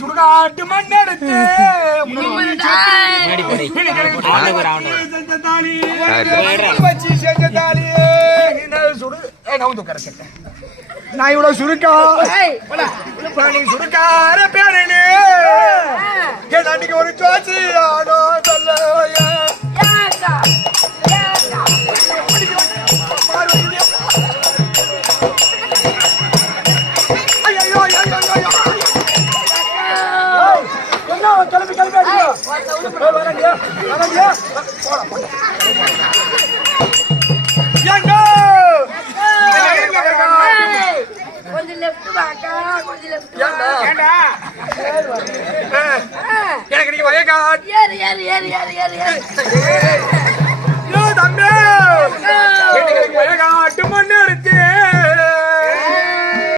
சுடுகாட்டு மண் எடுத்து செஞ்ச தாலியே நான் இவ்வளவு சுருக்கா நீ சுருக்கார பேரனே அன்னைக்கு ஒரு சோச்சி ஆனோ சொல்ல கிளம்பி கொஞ்சம் லெஃப்ட் வாக்கா, கொஞ்சம் லெஃப்ட் எனக்கு நீங்க வயக்காட் ஏறு ஏறு ஏறு ஏறு ஏறு ஏறு தம்பி வயக்காட்டு மண்ணு எடுத்து